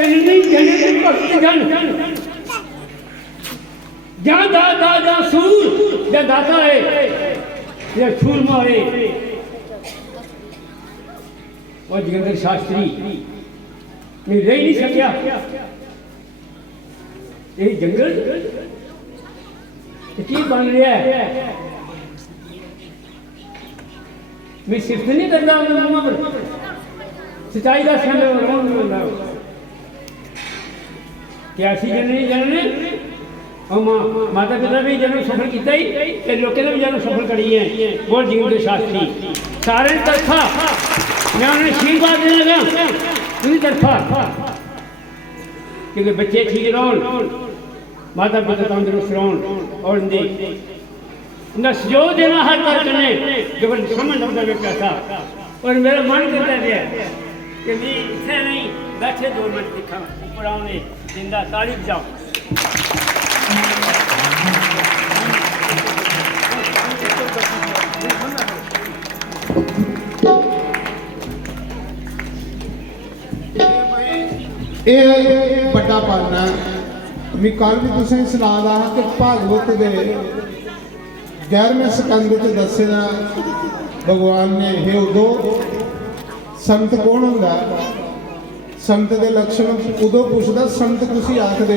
जननी जननी भक्त जन जहाँ दादा जहाँ सूर जहाँ दादा है या सूरमा है और जगदर शास्त्री नहीं रह नहीं सकिया ये जंगल की बन रहा है मैं सिर्फ नहीं करता पर सच्चाई का क्या सी जननी जनने और माता पिता भी जन्म सफल किया ही ते लोगों ने भी जन्म सफल करी है बोल जीवन शास्त्री सारे तरफा मैं उन्हें आशीर्वाद देने लगा पूरी तरफा क्योंकि बच्चे ठीक रहो माता पिता तंदुरुस्त रहो और उनका सहयोग देना हर कर करने जो समझ लगता है पैसा और मेरा मन करता है कि मैं इतने नहीं बैठे 2 मिनट दिखा ऊपर आने जिंदा तारीफ जाओ ਇਹ ਵੱਡਾ ਪਨ ਹੈ ਮੈਂ ਕੱਲ ਵੀ ਤੁਸੀਂ ਸੁਣਾ ਦਾ ਕਿ ਭਾਗਵਤ ਦੇ 11ਵੇਂ ਸਕੰਦ ਵਿੱਚ ਦੱਸਿਆ ਭਗਵਾਨ ਨੇ ਇਹ ਉਦੋਂ ਸੰਤ ਕੌਣ ਹੁੰਦਾ संत के लक्षण उदो पूछता संत कुछ आखदे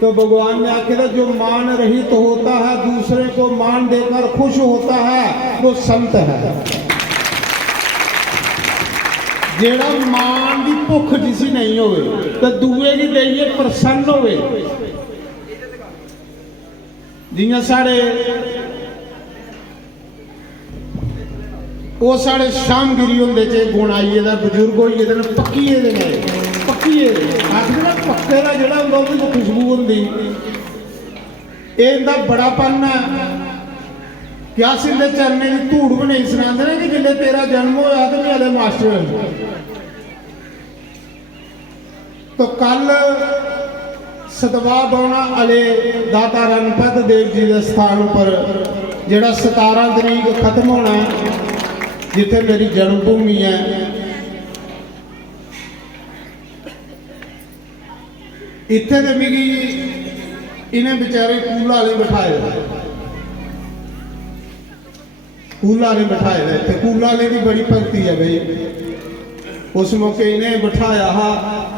तो भगवान ने आखेगा जो मान रहित तो होता है दूसरे को मान देकर खुश होता है वो संत है जेड़ा मान की भुख जिसी नहीं होवे तो दूए की देइए प्रसन्न होवे जियां साढ़े वो साढ़े शामगिरी होंगे चे गुण आइए बजुर्ग होइए पक्कीए पक्कीए आखिर पक्के का जोड़ा होंगे वो खुशबू होंगी इनका बड़ापन है क्या सिंधे चरने की धूड़ भी नहीं सुनाते ना कि जिले तेरा जन्म होया तो भी हले मास्टर तो कल सतवा बौना अले दाता रणपत देव जी के स्थान पर जोड़ा 17 तरीक खत्म होना जिथे मेरी जन्मभूमि है इत्थे ते मिगी इन्हें बेचारे कूला वाले बिठाए कूला वाले बिठाए इत्थे कूला वाले की बड़ी भगती है भाई उस मौके इन्हें बिठाया हा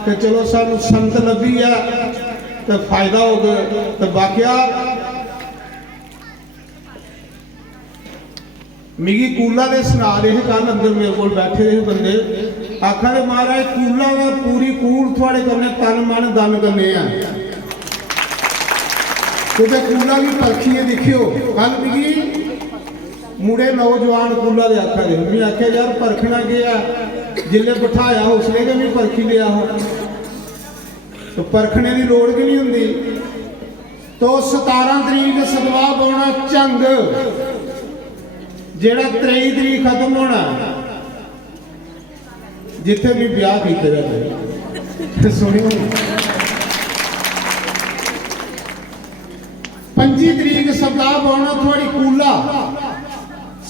कि चलो सानू संत लभी है तो फायदा हो गया तो बाकिया मिगी कूला दे सुना रहे कल अंदर मेरे को बैठे रहे बंदे आखा दे महाराज कूला का पूरी कूल थोड़े करने तन मन दन करने क्योंकि कूला भी परखी है देखियो कल मिगी मुड़े नौजवान कूला दे आखा दे मैं आख्या यार परखना गया जिले बिठाया उसले के भी परखी लिया हो तो परखने की लोड़ भी नहीं होंगी तो 17 तरीक सतवा पाना झंग जेड़ा 23 तरीक खत्म होना जिथे भी ब्याह कीते रहते सुनियो 25 तरीक सप्ताह पाना थोड़ी कूला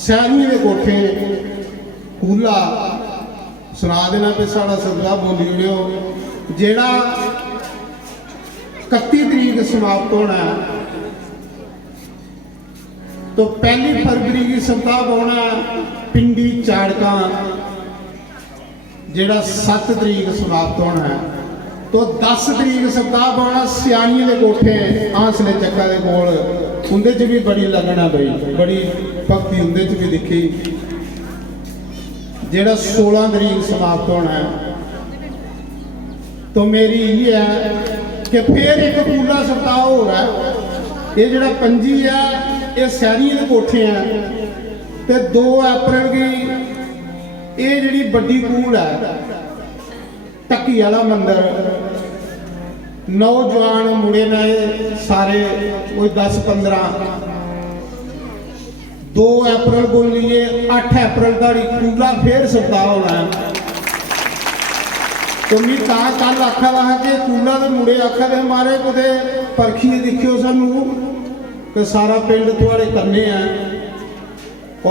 सैनी के कोठे कूला सुना देना पे साड़ा सप्ताह बोली उड़ियो जेड़ा 31 तरीक समाप्त होना तो 1 फरवरी की सप्ताह होना पिंडी चाड़का जेड़ा 7 तरीक समाप्त होना है तो 10 तरीक सप्ताह होना सियाणियों के कोठे आंसले चक्का के कोल उनदे च भी बड़ी लगना भाई बड़ी भक्ति उनदे च भी दिखी जेड़ा 16 तरीक समाप्त होना है तो मेरी ये है कि फिर एक कूला सप्ताह हो रहा है ये जोड़ा 25 है ये सैरी के कोठे हैं तो 2 अप्रैल की ये जी बड़ी कूल है टक्की वाला मंदिर नौजवान मुड़े ने सारे कोई 10-15 2 अप्रैल को लिए 8 अप्रैल तक कूला फिर सप्ताह होना है तो मैं कल आखा रहा कि कूला के मुड़े आखा रहे मारे कुछ परखिए दिखियो सानू कि सारा पिंड थोड़े करने हैं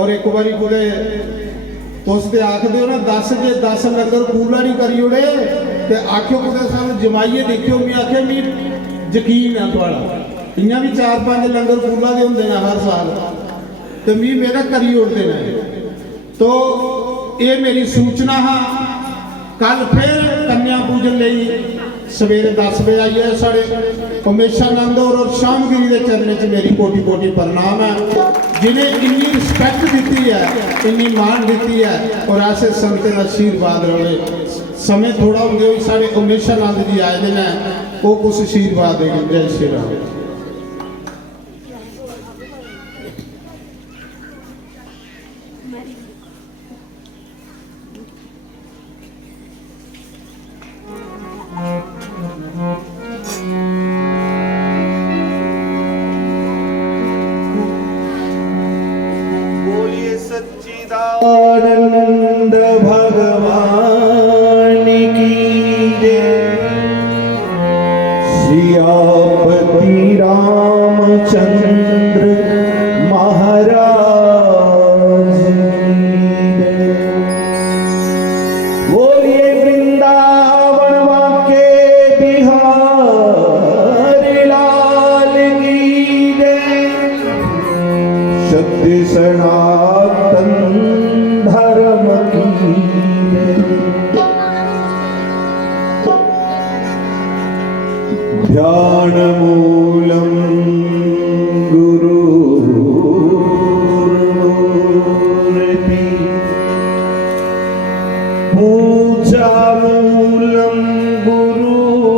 और एक बारी कुछ तुस ते आखदे हो ना 10 जे 10 लंगर कूला नहीं करी उड़े ते आखियो कुछ सानू जमाइए देखियो। मैं आख्या मी यकीन है थोड़ा इयां भी 4-5 लंगर फूलों के होंगे ने हर साल, तो मी मेरा करी उड़ते हैं। तो ये मेरी सूचना हाँ, कल फिर कन्या पूजन लिए सवेरे 10 बजे आई है साढ़े उमेशानंद और श्यामगिरी के चरणों च मेरी कोटि कोटि प्रणाम है, जिन्हें इन्नी रिस्पैक्ट दी है, इन्नी मान दी है और ऐसे संत का आशीर्वाद रहे। समय थोड़ा होंगे हुए साढ़े उमेशानंद जी आए हैं, वो कुछ आशीर्वाद देंगे। जय श्री राम। आनंद भगवान की जय। सियापति रामचंद्र महाराज की जय। बोलिए वृंदावन वाके बिहारी लाल की जय। सत्य सनातन धर्म की जय। ध्यान मूलम गुरुर्मूर्ति, पूजा मूलम गुरुपदम,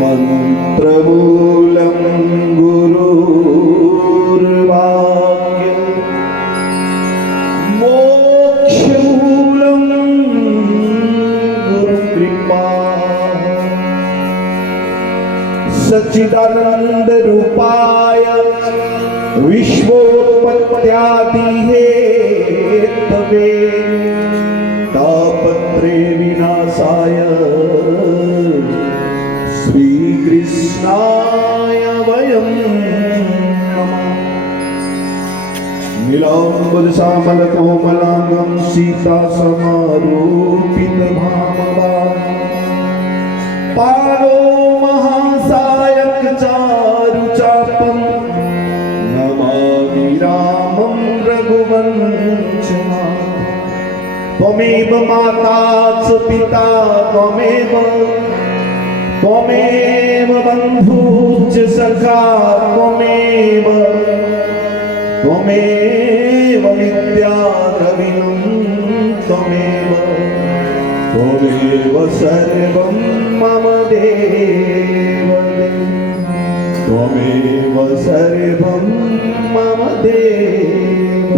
मंत्र मूलम गुरुर्वाक्यम, मोक्ष मूलम गुरुकृपा। सच्चिदानंद रूपाय विश्वोत्पत्त्यादि हेतवे तापत्रय विनाशाय श्रीकृष्णाय वयं नमः। नीलाम्बर श्यामल कोमलांगं सीता समारूपित भामवान्, पालो महासायक चारु चापं, नमामि रामं रघुवंशनाथं। त्वमेव माता च पिता त्वमेव, त्वमेव बन्धुश्च सखा त्वमेव, त्वमेव विद्या द्रविणं त्वमेव, त्वमेव सर्वं मम देव, त्वमेव सर्वं मम देव।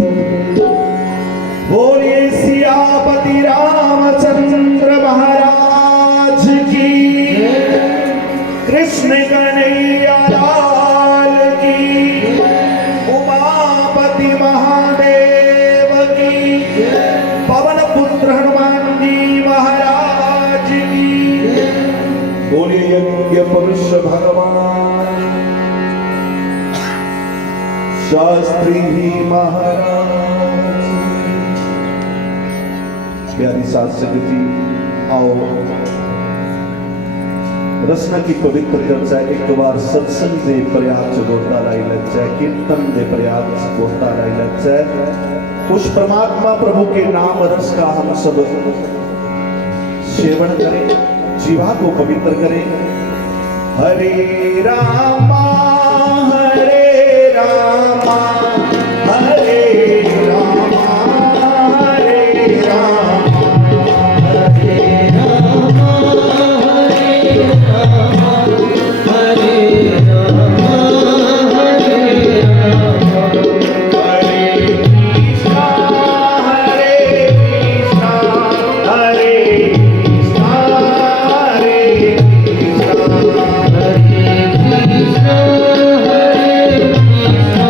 बोलिए सियापति रामचंद्र महाराज की, कृष्ण कन्हैया लाल की, उमापति महादेव की, पवन पुत्र हनुमान जी महाराज की। बोलिए यज्ञ पुरुष भगवान शास्त्री जी महाराज। प्यारी साथ संगत जी, आओ रसना की पवित्र चर्चा एक बार सत्संग दे प्रयास गोता लाई लज्जा, कीर्तन दे प्रयास गोता लाई लज्जा। उस परमात्मा प्रभु के नाम रस का हम सब सेवन करें, जीवा को पवित्र करें। हरे रामा हरे रामा, हरे रामा हरे रामा, हरे रामा हरे रामा, हरे रामा हरे रामा, हरे कृष्णा हरे कृष्णा, हरे कृष्णा हरे कृष्णा, हरे कृष्णा हरे कृष्णा,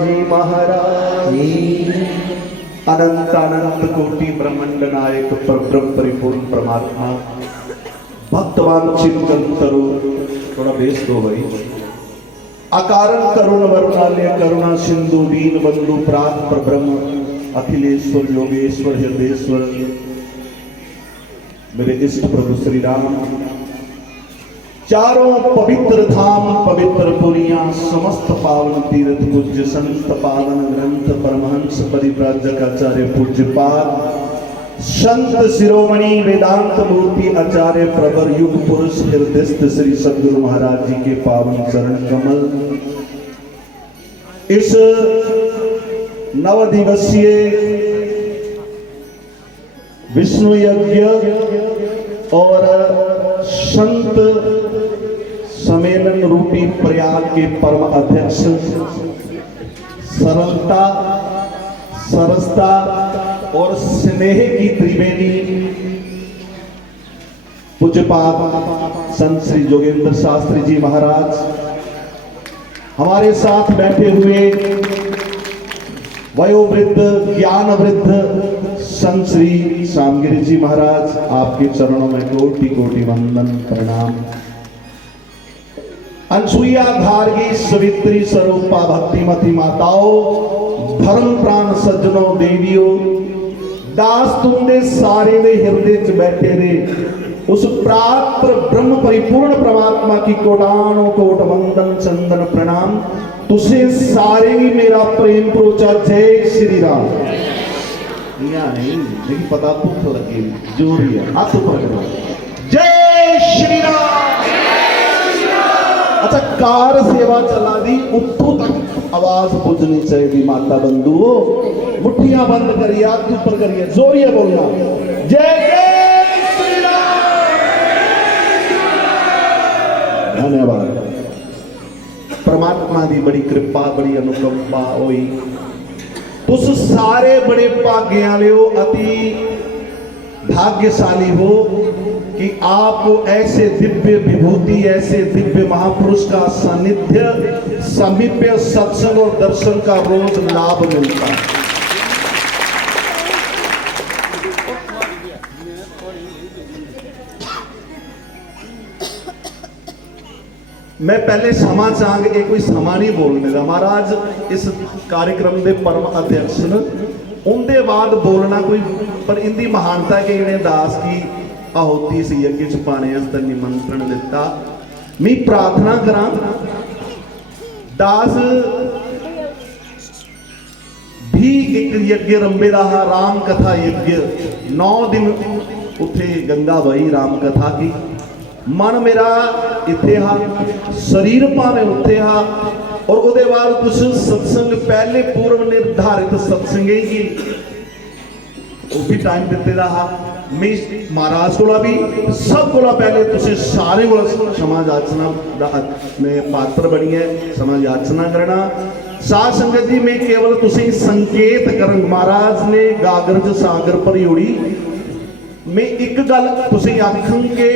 जी महाराज अनंत अनंत कोटि ब्रह्मांड नायक परब्रह्म परिपूर्ण परमात्मा भक्तवान चिंतन करो। थोड़ा बेस दो भाई। अकारण करुण वरुणालय करुणा सिंधु दीन बंधु प्रात परब्रह्म अखिलेश्वर योगेश्वर हृदयेश्वर मेरे इष्ट प्रभु श्री राम, चारों पवित्र धाम पवित्र पुरियां समस्त पावन तीर्थ पूज्य संत पावन ग्रंथ परमहंस परिव्राजक आचार्य पूज्य पाद संत शिरोमणि वेदांत मूर्ति आचार्य प्रवर युग पुरुष हृदयस्थ श्री सद्गुरु महाराज जी के पावन चरण कमल इस 9 दिवसीय विष्णु यज्ञ और संत सम्मेलन रूपी प्रयाग के परम अध्यक्ष सरलता सरसता और स्नेह की त्रिवेणी पूज्यपाद संत श्री जोगेंद्र शास्त्री जी महाराज, हमारे साथ बैठे हुए वयोवृद्ध ज्ञान वृद्ध संत श्री श्यामगिरी जी महाराज, आपके चरणों में कोटि कोटि वंदन प्रणाम। अनसुईया धार्गी सवित्री स्वरूपा भक्तिमती माताओं धर्म प्राण सज्जनों देवियों, दास तुमने सारे ने हृदय च बैठे ने उस प्राप्त ब्रह्म परिपूर्ण परमात्मा की कोटानो कोट वंदन चंदन प्रणाम। तुझे सारे ही मेरा प्रेम प्रोचा जय श्री राम। नहीं लेकिन पता भूख लगी जोर ही है हाथ ऊपर करो जय श्री राम। अच्छा कार सेवा चला दी उत्तों तक आवाज बुझनी चाहिए माता बंधुओं, मुट्ठियां बंद करिए हाथ ऊपर करिए जोरिए बोलना जय जय श्री राम। धन्यवाद। परमात्मा दी बड़ी कृपा बड़ी अनुकंपा होई, तुस सारे बड़े भाग्य वाले हो, अति भाग्यशाली हो कि आपको ऐसे दिव्य विभूति ऐसे दिव्य महापुरुष का सानिध्य समीप्य सत्संग और दर्शन का रोज लाभ मिलता है। मैं पहले समा चाहूंगा ये कोई समा नहीं बोलने का, महाराज इस कार्यक्रम के परम अध्यक्ष ने उनके बाद बोलना कोई पर इनकी महानता के इन्हें दास की आहुति सी यज्ञ च पाने वास्ते निमंत्रण दिता। मैं प्रार्थना करा दास भी एक यज्ञ रंबे का राम कथा यज्ञ 9 दिन उथे गंगा बही राम कथा की, मन मेरा इत्थे हा शरीर भावे उत्थे हा और उसके बाद कुछ सत्संग पहले पूर्व निर्धारित सत्संग ही वो भी टाइम दिते रहा। मैं महाराज को भी सब को पहले तुम सारे को क्षमा याचना में पात्र बनी है, क्षमा याचना करना। साध संगत जी मैं केवल तुम संकेत कर, महाराज ने गागर सागर पर जोड़ी मैं एक गल तुम आखंगे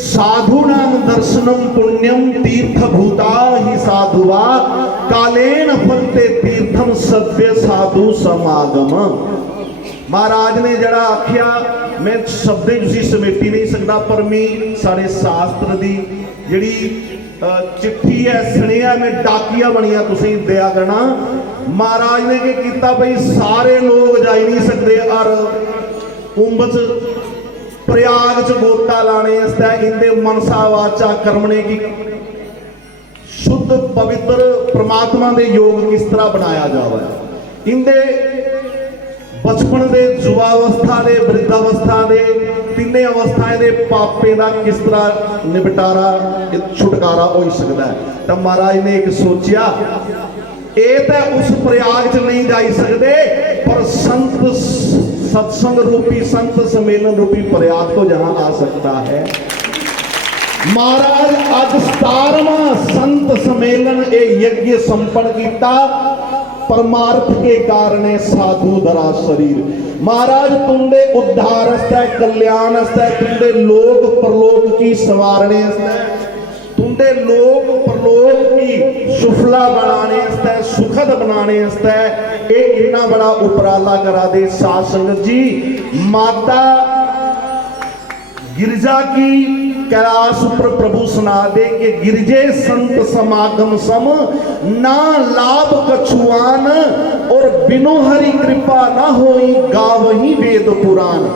साधु नाम दर्शनम पुण्यम तीर्थ भूता ही साधुवा कालेन फलते तीर्थम सभ्य साधु समागम। महाराज ने जड़ा आख्या मैं शब्द तुसी समेटी नहीं सकता, पर मैं सारे शास्त्र की जिहड़ी चिट्ठी है सुनिया मैं डाकिया बनिया तुसी दया करना। महाराज ने क्या किया भाई सारे लोग जा नहीं सकते और कुंभ प्रयाग च गोता लाने इंदे मनसा वाचा कर्मणे की शुद्ध पवित्र परमात्मा के योग किस तरह बनाया जाए, इंदे बचपन के युवावस्था के वृद्धावस्था के तीने अवस्थाएं के पापे का किस तरह निपटारा छुटकारा हो सकता है। तो महाराज ने एक सोचा ये तो उस प्रयाग च नहीं जा सकते पर संत सत्संग रूपी संत सम्मेलन रूपी प्रयाग तो जहां आ सकता है। महाराज आज 17वां संत सम्मेलन ए यज्ञ संपन्न किया परमार्थ के कारण साधु धरा शरीर। महाराज तुंदे उद्धार कल्याण तुंदे लोक परलोक की संवारने तुंदे लोक परलोक की सुफला बनाने वास्ते सुखद बनाने वास्ते ये इतना बड़ा उपराला करा दे साध संगत जी। माता गिरजा की कैलाश पर प्रभु सुना दे कि गिरजे संत समागम सम ना लाभ कछुआन और बिनु हरि कृपा ना होई गावही वेद पुराण।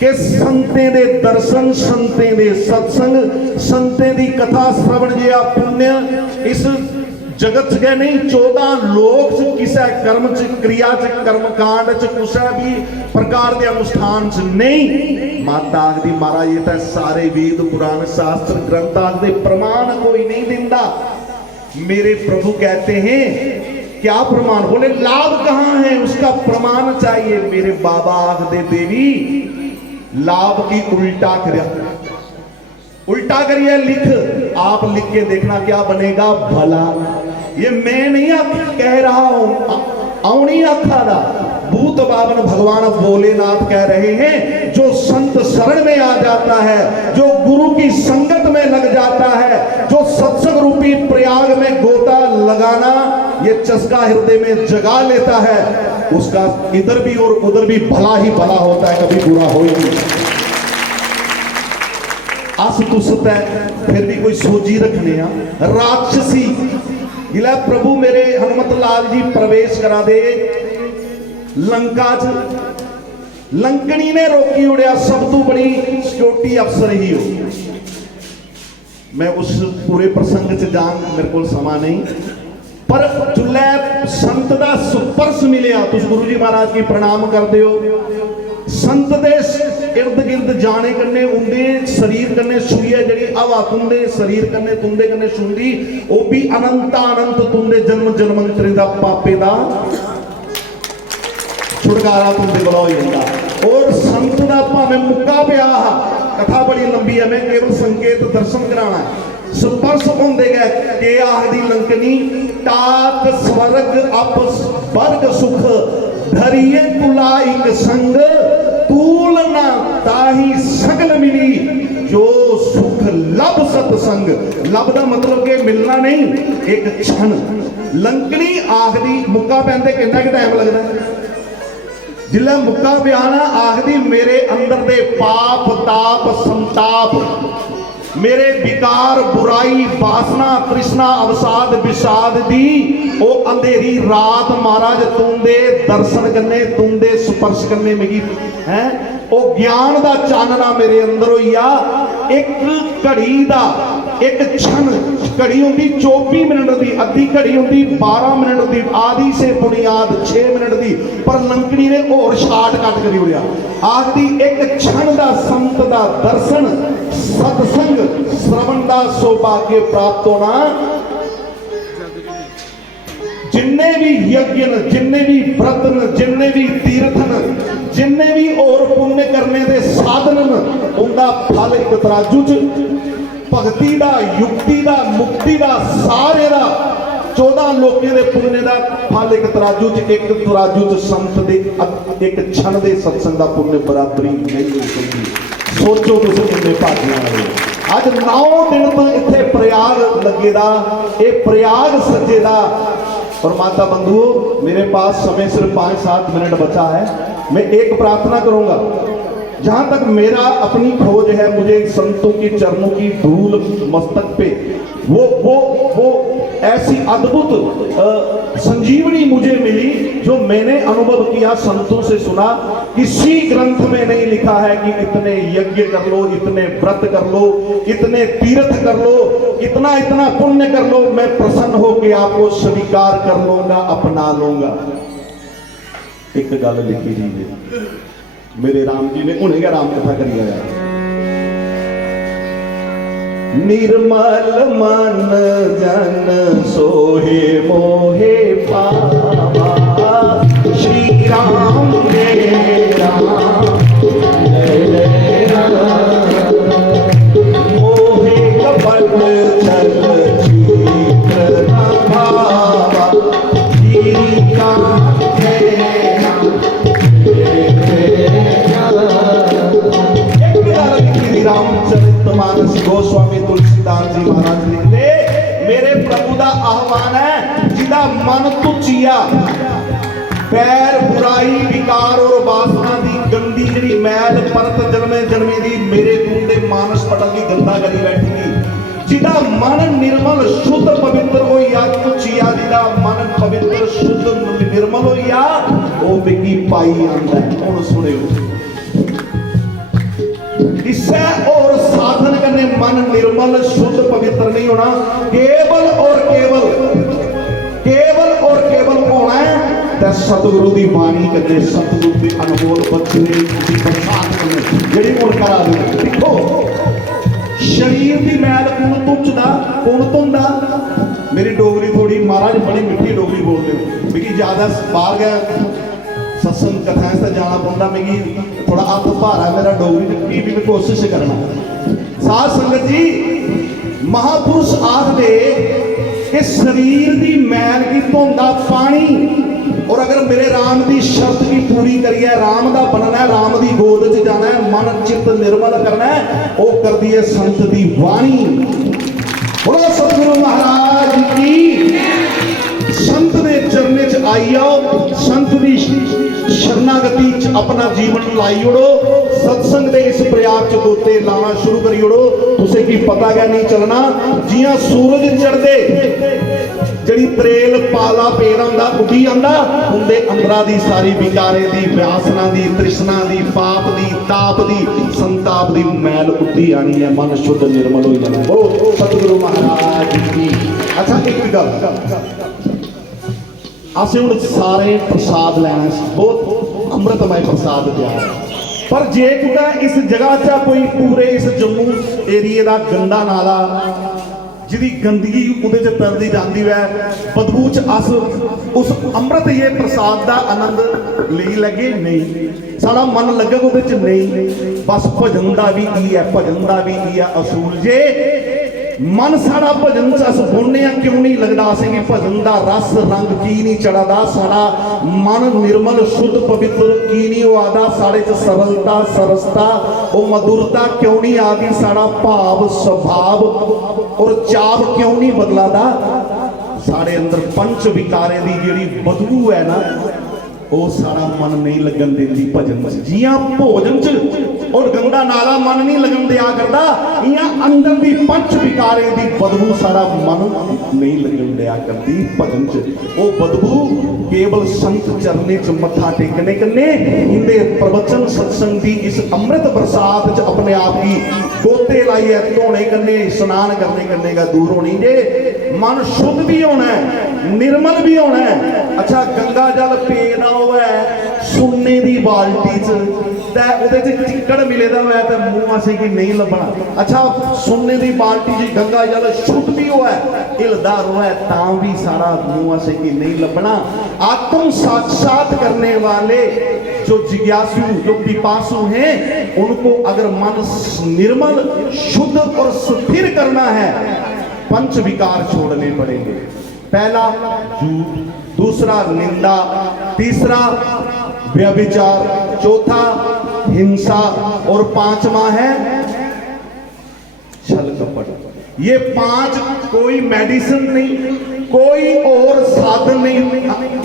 कि संते दे दर्शन संते दे सत्संग संते दी कथा श्रवण जिया पुण्य इस जगत च गए नहीं 14 लोक च किसी कर्म च क्रिया च कर्मकांड च किसी भी प्रकार के अनुष्ठान च नहीं। माता आखदी महाराज ये तो सारे वेद पुराण शास्त्र ग्रंथ आखदे प्रमाण कोई नहीं दिंदा। मेरे प्रभु कहते हैं क्या प्रमाण? बोले लाभ कहाँ है उसका प्रमाण चाहिए। मेरे बाबा आखदे देवी लाभ की उल्टा करिया, उल्टा करिए लिख, आप लिख के देखना क्या बनेगा भला। ये मैं नहीं कह रहा हूं, औनी आखा दा भूत बावन भगवान भोलेनाथ कह रहे हैं जो संत शरण में आ जाता है, जो गुरु की संगत में लग जाता है, जो सत्संग रूपी प्रयाग में गोता लगाना ये चस्का हृदय में जगा लेता है, उसका इधर भी और उधर भी भला ही भला होता है, कभी बुरा हो ही नहीं। अस तुसत है फिर भी कोई सोची रखने राक्षसी गिला प्रभु मेरे हनुमत लाल जी प्रवेश करा दे लंका च। लंकनी ने रोकी उड़िया सब तो बड़ी सिक्योरिटी अफसर ही हो। मैं उस पूरे प्रसंग च जान मेरे को समा नहीं, पर जुल्लै संत दा स्पर्श मिलिया तुस गुरु जी महाराज की प्रणाम कर दियो। संत दे इर्द गिर्द जाने कन्ने उंदे शरीर कन्ने छुईए जड़ी हवा तुंदे शरीर कन्ने तुंदे कन्ने छुंदी वो भी अनंत अनंत तुंदे जन्म जन्मंतरी दा पापे दा छुटकारा तुंदे कोल हो जांदा। और संत दा भावें मुक्का पिया कथा बड़ी लंबी है, मैं केवल संकेत दर्शन कराना है। स्पर्श होंदे गए के आखदी लंकनी तात स्वर्ग अप वर्ग सुख धरिए तुलाइक संग तूलना ताही सगल मिली जो सुख लब सतसंग। लब का मतलब के मिलना नहीं, एक क्षण। लंकनी आखदी मुक्का पैंदे कितना कि टाइम लगता है? जिला मुक्का पियाना आखदी मेरे अंदर दे पाप ताप संताप मेरे विकार बुराई वासना तृष्णा अवसाद विषाद दी ओ अंधेरी रात महाराज तुंदे दर्शन करने तुंदे स्पर्श करने मिगी है ओ ज्ञान दा चानना मेरे अंदर होइया। एक घड़ी दा एक क्षण घड़ी होंदी 24 मिनट दी, अद्धी घड़ी होंदी 12 मिनट दी, आदि से बुनियाद 6 मिनट दी, पर लंकड़ी ने और शार्टकट करी उड़िया। आखदी एक क्षण दा संत दा दर्शन सत्संग श्रवण दा सौभाग्य प्राप्त होना। जिन्ने भी यज्ञ जिन्ने भी व्रतन जिन्ने भी तीर्थन जिन्ने भी और पुण्य करने दे साधन उनका फल एक तराजू च भगती दा युक्ति दा मुक्ति दा सारे दा 14 लोकें दे पुण्य दा फल एक तराजू च एक तराजू च संत दे एक क्षण दे सत्संग दा पुण्य बराबरी नहीं हो सकती। सोचो तुसीं किन्ने भागियां वाले। अज 9 दिन तो इत्थे प्रयाग लगेगा, ये प्रयाग सजेगा। और माता बंधुओं मेरे पास समय सिर्फ 5-7 मिनट बचा है। मैं एक प्रार्थना करूंगा, जहां तक मेरा अपनी खोज है मुझे संतों की चरणों की धूल मस्तक पे वो ऐसी अद्भुत संजीवनी मुझे मिली जो मैंने अनुभव किया, संतों से सुना। किसी ग्रंथ में नहीं लिखा है कि इतने यज्ञ कर लो, इतने व्रत कर लो, इतने तीर्थ कर लो, इतना इतना पुण्य कर लो, मैं प्रसन्न हो के आपको स्वीकार कर लूंगा, अपना लूंगा। एक गल लिखी जी मेरे राम जी ने उन्हें क्या राम कथा करी यार। निर्मल मन जन सोहे मोहे पावा श्री राम जय राम जय जय राम मोहे कपट चल चित्र भावा श्री राम जय राम रामचरितमानस गोस्वामी तुलसीदास जी महाराज लिखते मेरे ਦਾ ਆਹਵਾਨ ਹੈ, ਜਿਹਦਾ ਮਨ ਤੁੱਚੀਆ, ਪੈਰ ਬੁਰਾਈ ਵਿਕਾਰ ਔਰ ਵਾਸਨਾ ਦੀ ਗੰਦੀ ਜਿਹੜੀ ਮੈਲ ਪਰਤ ਜਨਮੇ ਜਨਮੇ ਦੀ ਮੇਰੇ ਤੂੰ ਦੇ ਮਾਨਸ ਪਟਲ ਦੀ ਗੰਦਾ ਕਰੀ ਬੈਠੀ, ਜਿਹਦਾ ਮਨ ਨਿਰਮਲ ਸ਼ੁੱਧ ਪਵਿੱਤਰ ਹੋਈਆ ਤੁੱਚੀਆ, ਜਿਹਦਾ ਮਨ ਪਵਿੱਤਰ ਸ਼ੁੱਧ ਨਿਰਮਲ ਹੋਈਆ, ਉਹ ਬਿਕੀ ਪਾਈ ਆਂਦਾ। ਹੁਣ ਸੁਣਿਓ, इससे और साधन करने मन निर्मल शुद्ध पवित्र नहीं होना, केवल और केवल होना है ते सतगुरु की बाणी करने, सतगुरु की अनमोल बचने की बरसात करने जेड़ी हुण करा दे। देखो शरीर की मैल कौन तुच्चदा कौन धोंदा? मेरी डोगरी थोड़ी महाराज बड़ी मिठी डोगरी बोलते हो, क्योंकि ज्यादा बाहर गया सत्संग कथाएं से जाना पड़ता, मेरी थोड़ा हथ भारा मेरा डोगरी की भी मैं कोशिश करना। साध संगत जी, महापुरुष आखदे कि शरीर की मैल की धोंदा पानी, और अगर मेरे राम की शर्त की पूरी करिए, राम का बनना है, राम की गोद च जाना है, मन चित्त निर्मल करना है, वो कर दी है संत की वाणी। बोलो सतगुरु महाराज की। संत दे चरने च आई आओ, संत दी शरणागति च अपना जीवन लाई ओड़ो, सत्संग दे इस प्रयाग च गोते लाना शुरू करी ओड़ो। तुसें की पता क्या नहीं चलना, जियां सूरज चढ़दे जड़ी त्रेल पाला पेड़ आंदा उठी आंदा, उंदे अंदरा दी सारी विकारे दी, व्यासना दी, तृष्णा दी, पाप दी, ताप दी, संताप दी मैल उठी आनी है, मन शुद्ध निर्मल हो जाना। ओ सतगुरु महाराज की। अच्छा एक गल, असें हुण सारे प्रसाद लैना, बहुत अमृतमय प्रसाद तैयार, पर जे कुदै इस जगह च कोई पूरे इस जम्मू एरिए का गंदा नाला जिहदी गंदगी उहदे च पैंदी जांदी है, बदबू च अस उस अमृत ये प्रसाद का आनंद ले लगे नहीं, साड़ा मन लगेगा उहदे च नहीं। बस भजन का भी की है, भजन का भी की है असूल, जे मन साड़ा भजन च अस बोलने क्यों नहीं लगता, असेंगी भजन का रस रंग की नहीं चढ़ादा, साड़ा मन निर्मल शुद्ध पवित्र की नहीं होआदा, साढ़े च सरलता सरसता और मधुरता क्यों नहीं आती, साड़ा भाव स्वभाव और चाव क्यों नहीं बदलादा, साढ़े अंदर पंच विकारे की जिहड़ी बदबू है ना, वो सारा मन नहीं लगन देती भजन च। जियां भोजन च और गंदा नाला मन नहीं लगन दिया करता, इयां अंदर दी पंच विकारे दी बदबू सारा मन नहीं लगन दिया करती भजन च। वो बदबू केवल संत चरने च मत्था टेकने कन्ने, इंदे प्रवचन सत्संग दी इस अमृत बरसात च अपने आप की गोते लाइए धोने कन्ने, स्नान करने कन्ने का दूर होनी जे, मन शुद्ध भी होना है, निर्मल भी होना है। अच्छा गंगा जल पेदा होवे सुन्ने दी बाल्टी च, ते उहदे च चिक्कड़ मिलेदा होवे ते मूंह असें की नहीं लभना। अच्छा सुन्ने दी बाल्टी च गंगा जल शुद्ध भी होवे, हिलदा होवे तां भी सारा मूंह असें की नहीं लभना। आत्म साक्षात करने वाले जो जिज्ञासु, जो पिपासु हैं, उनको अगर मन निर्मल शुद्ध और स्थिर करना है, पंच विकार छोड़ने पड़ेंगे। पहला झूठ, दूसरा निंदा, तीसरा व्यभिचार, चौथा हिंसा और पांचवा है छल कपट। ये पांच कोई मेडिसिन नहीं, कोई और साधन नहीं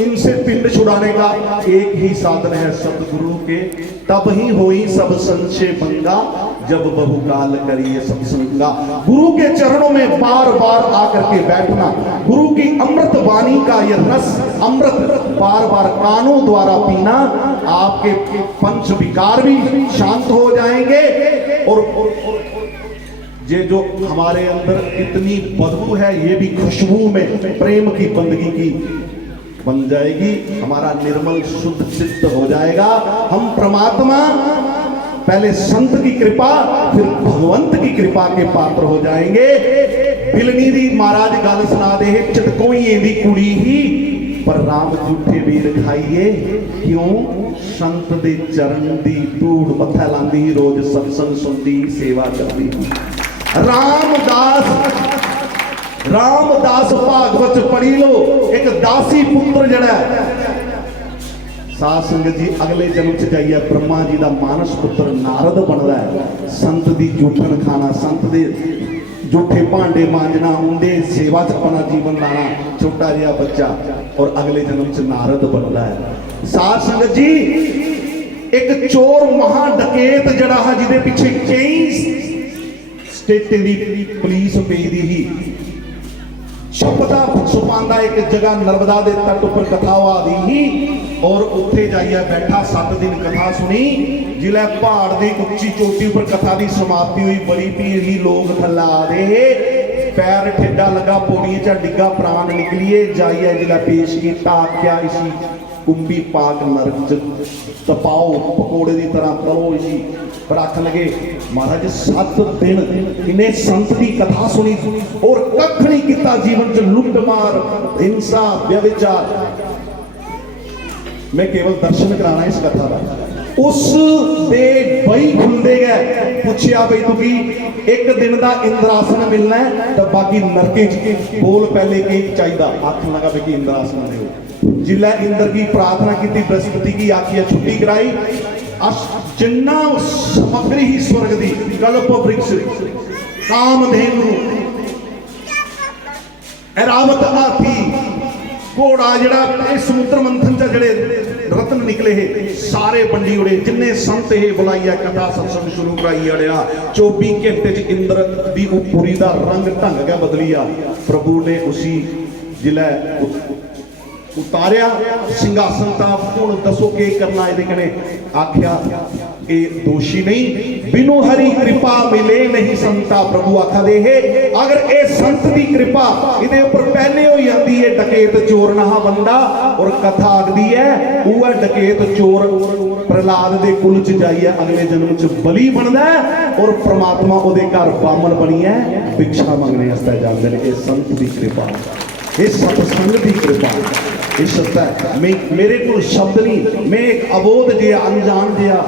इनसे पिंड छुड़ाने का, एक ही साधन है सतगुरु के। तब ही होई सब संशय भंगा, जब बहुकाल करिए सत्संगा। गुरु के चरणों में बार बार आकर के बैठना, गुरु की अमृत वाणी का ये रस अमृत बार बार कानों द्वारा पीना, आपके पंच विकार भी शांत हो जाएंगे, और ये जो हमारे अंदर इतनी बदबू है, ये भी खुशबू में प्रेम की बंदगी की बन जाएगी। हमारा निर्मल शुद्ध चित्त हो जाएगा। हम परमात्मा पहले संत की कृपा फिर भगवंत की कृपा के पात्र हो जाएंगे। बिलनी दी महाराज गल सुना दे, चटकोई दी कुड़ी ही पर राम झूठे वीर खाइए, क्यों संत दे चरण दी धूड़ मत्था लांदी, रोज सत्संग सुनदी, सेवा करदी। रामदास भागवत पढ़ी लो, एक दासी पुत्र जड़ा साध संगत जी अगले जन्म च जाइए ब्रह्मा जी का मानस पुत्र नारद बनता है। संत दी जूठन खाना, संत दे जूठे भांडे मांजना, उनके सेवा च अपना जीवन लाना, छोटा जिहा बच्चा और अगले जन्म च नारद बनता है। साध संगत जी, एक चोर महा डकैत जड़ा है जिहदे पिछे कई स्टेटां दी पुलिस पेदी ही, छुपदा छुपांदा एक जगह नर्मदा दे तट पर कथा आदि ही, और उत्थे जाइए बैठा 7 दिन कथा सुनी। जिले पहाड़ की उच्ची चोटी पर कथा की समाप्ति हुई, बड़ी भीड़ ही, लोग थल्ला दे, पैर ठेडा लगा, पौड़ियां चा डिग्गा, प्राण निकलिए। जाइए जिला पेश किया, आख्या इसी कुंभी पाक नरक च तपाओ, पकौड़े की तरह तलो इसी। पर आखन लगे महाराज 7 दिन इन्हें संत की कथा सुनी और कख नहीं किया, जीवन च लुट मार, हिंसा, व्यभिचार। मैं केवल दर्शन कराना इस कथा का। उस दे बई खुलते गए, पूछया बई तू की एक दिन का इंद्रासन मिलना है तो बाकी नरके च बोल पहले की चाहिए। आखन लगा भी इंद्रासन दे। जिला इंद्र की प्रार्थना की, बृहस्पति की आखिया छुट्टी कराई, जिन्ना सामग्री ही स्वर्ग दी, कल्प वृक्ष, कामधेनु, ऐरावत हाथी, घोड़ा, जड़ा समुद्र मंथन च जड़े रत्न निकले है सारे बंडी उड़े। जिन्ने संत है बुलाइया, कथा सत्संग शुरू कराई अड़िया। 24 घंटे च इंद्र दी उपुरी दा रंग ढंग गया बदलिया। प्रभु ने उसी जिला उतारिया सिंहासन ता। हुण दसो के करना ये कने। आख्या ये दोषी नहीं, बिनु हरी कृपा मिले नहीं संता। प्रभु आखा दे है अगर ये संत की कृपा इहदे उपर पहले हो जाती है, डकैत चोर नहा बंदा। और कथा आखदी है वह डकैत चोर प्रहलाद दे कुल च जाइए, अगले जन्म च बली बनदा है और परमात्मा उहदे घर बामन बनी है, भिक्षा मंगने वास्ते जांदे ने। इह संत की कृपा, इह सतसंग की कृपा, इह सत्य है। मेरे को शब्द नहीं, मैं एक अबोध जिहा, अनजान जिहा,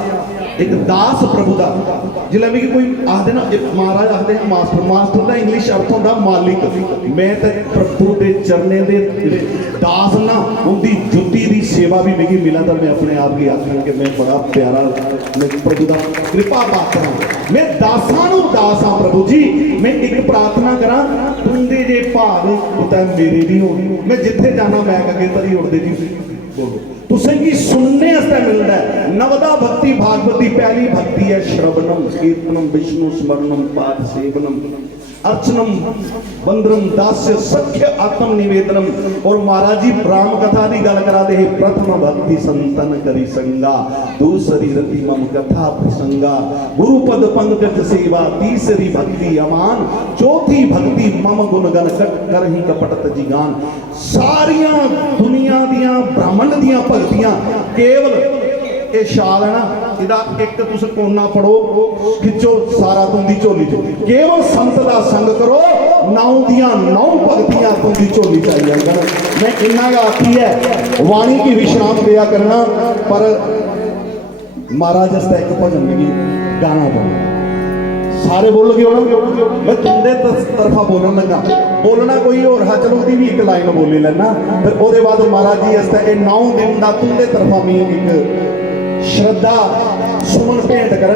एक दास प्रभु का जिला भी कोई आखते ना, महाराज आखते हैं मास्टर, मास्टर का इंग्लिश अर्थ होता मालिक। मैं तो प्रभु के चरने दे दास ना, उनकी जुत्ती की सेवा भी मिगी मिला तो मैं अपने आप की आखना कि मैं बड़ा प्यारा, मैं प्रभु का कृपा पात्र हाँ। मैं दासां नूं दास हाँ प्रभु जी। मैं एक प्रार्थना करा, तुंदे जे भाग उता मेरे भी हो, मैं जिथे जाना मैं अगे तरी उड़दे जी बोलो। तुसें की सुनने वास्ते मिलता है। नवदा भक्ति भागवती पहली भक्ति है श्रवणम कीर्तनम विष्णु स्मरणम पाद सेवनम अर्चनम वंदनम दास्य सख्य आत्म निवेदनम। और महाराज जी राम कथा की गल करा दे, प्रथम भक्ति संतन करी संगा, दूसरी रति मम कथा प्रसंगा, गुरुपद पंकज सेवा, तीसरी भक्ति अमान, चौथी भक्ति मम गुणगन कर ही कपटत जिगान। सारियां दुनिया दियां ब्राह्मण दियां भक्तियां केवल ये शाल है ना, इहदा एक तुस कोना पढ़ो, खिचो सारा तुंदी झोली च। केवल संत दा संग करो, 9 दियां 9 भक्तियां तुंदी झोली च आई जाएंगी। मैं इन्ना का आखी है, वाणी की विश्राम दिया करना, पर महाराज हस्ता एक भजन लगी गाना बोलो, सारे बोल गए होना। मैं तुंदे तरफा बोलन लगा, बोलना कोई और है, चलो उसकी भी एक लाइन बोली लेना। फिर उसके बाद महाराज जी हस्ता 9 दिन का तुंदे तरफा मैं एक श्रद्धा सुमन भेंट कर।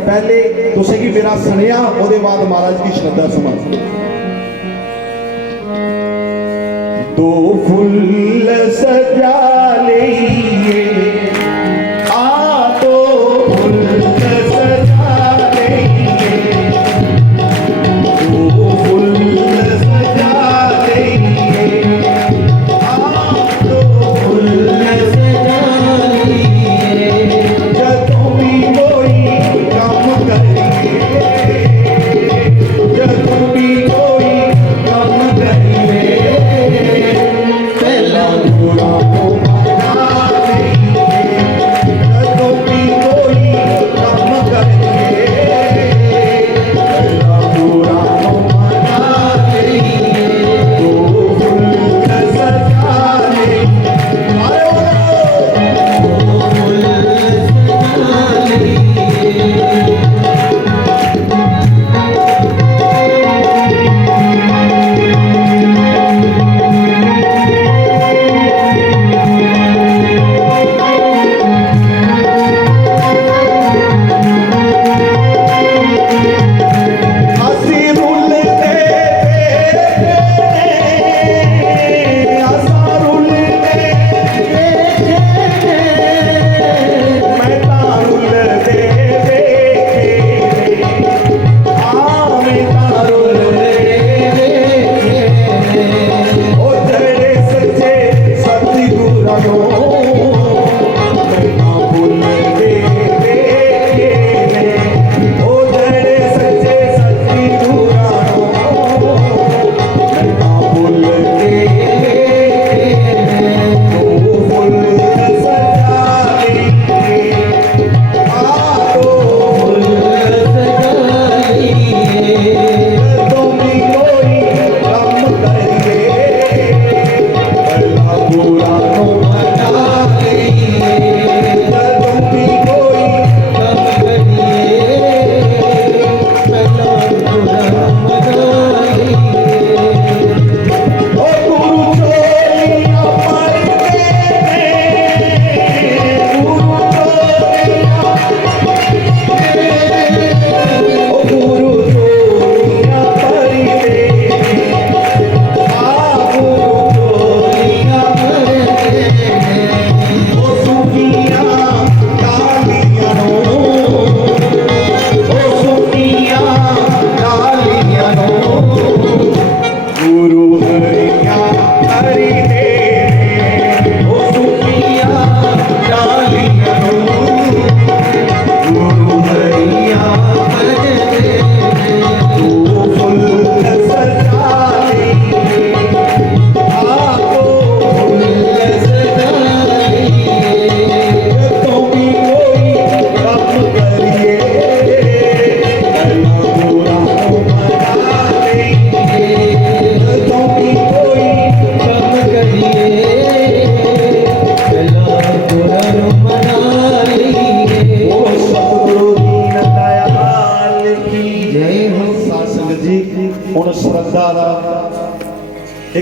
पहले तुसें की मेरा सुनिया, उसके बाद महाराज की श्रद्धा सुमन। 2 फुल सजा लिए, आ 2 फुल सजा लिए, 2 फुल सजा लिए, आ 2 फुल सजा लिए। जदों भी कोई काम करिए, जदों भी कोई काम करिए, पहला गुणा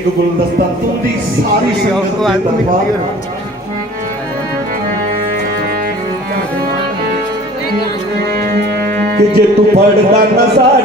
एक गुलदस्ता तुंदी सारी संगत के तरफा कि जे तू पढ़दा नज़ारा